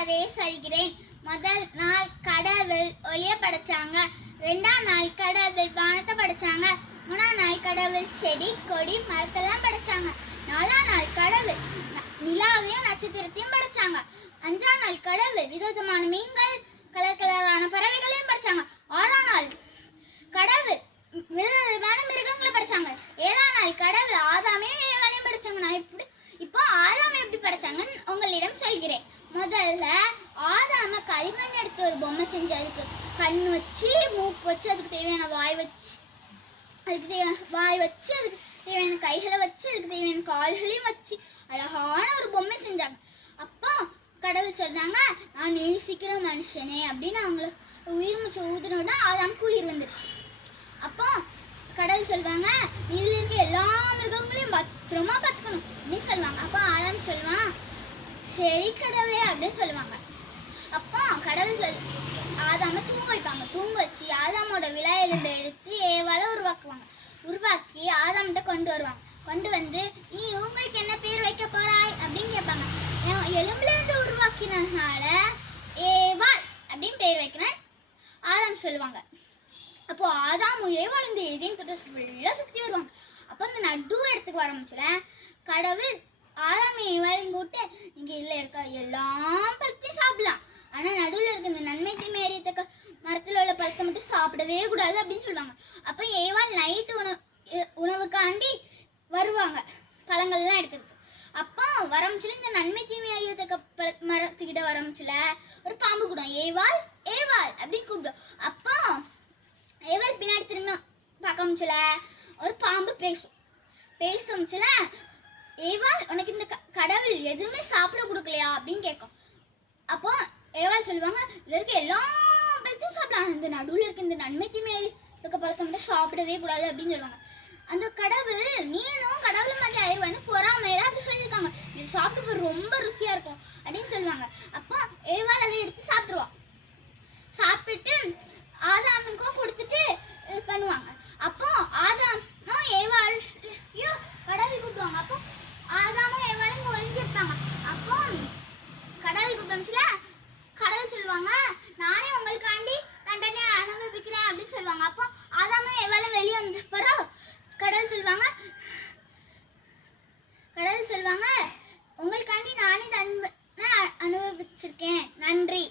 கதையை சொல்கிறேன். முதல் நாள் கடவுள் ஒளிய படைச்சாங்க. ரெண்டாம் நாள் கடவுள் வானத்தை படைச்சாங்க. மூணாம் நாள் கடவுள் செடி கொடி மரத்தெல்லாம் படைச்சாங்க. நாலாம் நாள் கடவுள் நிலாவையும் நட்சத்திரத்தையும் படைச்சாங்க. அஞ்சாம் நாள் கடவுள் விதவிதமான மீன்கள் கலர் கலரான பறவைகளையும் படைச்சாங்க. ஆறாம் நாள் கடவுள் விதவிதமான மிருகங்களை படைச்சாங்க ஏழாம் நாள் கடவுள் ஆதாமையும் ஏவாளையும் படைச்சாங்க நான் இப்படி இப்போ ஆதாமை எப்படி படைச்சாங்கன்னு உங்களிடம் சொல்கிறேன் முதல்ல ஆதாம களிமண் எடுத்து ஒரு பொம்மை செஞ்சு அதுக்கு கண் வச்சு மூக்கு வச்சு அதுக்கு தேவையான வாய் வச்சு அதுக்கு தேவையான வாய் வச்சு அதுக்கு தேவையான கைகளை வச்சு அதுக்கு தேவையான கால்களையும் வச்சு அழகான ஒரு பொம்மை செஞ்சாங்க. அப்போ கடவுள் சொன்னாங்க நான் நேசிக்கிற மனுஷனே அப்படின்னு அவங்கள உயிர் மூச்சு ஊதுனோட ஆதாமுக்கு உயிர் வந்துருச்சு. அப்போ கடவுள் சொல்லுவாங்க இதுல இருக்க எல்லா மிருகங்களையும் பத்திரமா பார்த்துக்கணும் அப்படின்னு சொல்லுவாங்க அப்போ ஆதாம் சொல்லுவான் சரி கடவுளே அப்படின்னு சொல்லுவாங்க அப்போ கடவுள் சொல் ஆதாம தூங்க வைப்பாங்க தூங்க வச்சு ஆதாமோட விழா எலும்பை எடுத்து ஏவால உருவாக்குவாங்க. உருவாக்கி ஆதாம்கிட்ட கொண்டு வருவாங்க. கொண்டு வந்து நீ உங்களுக்கு என்ன பேர் வைக்க போறாய்? அப்படின்னு கேட்பாங்க. எலும்புல இருந்து உருவாக்கினதுனால ஏவாள் அப்படின்னு பேர் வைக்கிறேன் ஆதாம் சொல்லுவாங்க. அப்போ ஆதாம் ஏவாள் இந்த எதையும் தொட்டு ஃபுல்லாக சுற்றி வருவாங்க. அப்போ அந்த நடு இடத்துக்கு வர ஆரம்பிச்சுல கடவுள் ஆதாம் ஏவாளையும் கூட்டு நீங்க இல்லை இருக்க எல்லா பழத்தையும் சாப்பிடலாம் ஆனா நடுவுல இருக்க இந்த நன்மை தீமை அறியத்தக்க மரத்துல உள்ள பழத்தை மட்டும் சாப்பிடவே கூடாது அப்படின்னு சொல்லுவாங்க. அப்போ ஏவாள் நைட்டு உணவு உணவுக்காண்டி வருவாங்க. பழங்கள்லாம் எடுக்கிறதுக்கு. அப்போ வரமிச்சுல இந்த நன்மை தீமை அறியத்தக்க பழ மரத்துக்கிட்ட வரமிச்சுல ஒரு பாம்பு கூடும். ஏவாள் ஏவாள் அப்படின்னு கூப்பிடும். அப்போ ஏவாள் பின்னாடி திரும்ப பார்க்க முடிச்சல ஒரு பாம்பு பேசும். பேசும்ச்சுல ஏவாள் உனக்கு இந்த க- கடவுள் எதுவுமே சாப்பிட கொடுக்கலையா அப்படின்னு கேட்கும். அப்போ ஏவாள் சொல்லுவாங்க இதுல இருக்க எல்லா நான் இந்த நடுவில் இருக்க இந்த நன்மை தீமை இருக்க பழத்தை மட்டும் சாப்பிடவே கூடாது அப்படின்னு சொல்லுவாங்க. அந்த கடவுள் நீனும் கடவுள் மாதிரி ஆயிடுவான்னு பொறாமையில அப்படி சொல்லியிருக்காங்க. இது சாப்பிட்டு ரொம்ப ருசியா இருக்கும் அப்படின்னு சொல்லுவாங்க. அப்போ ஏவாள் அதை எடுத்து சாப்பிடுவா சாப்பிட்டு ஆதாமுக்கும் கொடுத்துட்டு இது பண்ணுவாங்க. அப்போ ஆதாமும் ஏவாளையும் கடவுள் கூப்பிடுவாங்க. அப்போ ஆதாமும் ஏவாளும் இங்க அப்போ கடவுள் கூப்பிடுச்சுல கடவுள் சொல்லுவாங்க நானே உங்களுக்காண்டி தண்டனை அனுபவிக்கிறேன் அப்படின்னு சொல்லுவாங்க அப்போ ஆதாமும் ஏவாளும் வெளியே வந்த பிறகு கடவுள் சொல்லுவாங்க கடவுள் சொல்லுவாங்க. உங்களுக்காண்டி நானே தண்டனை அனுபவிச்சிருக்கேன். நன்றி.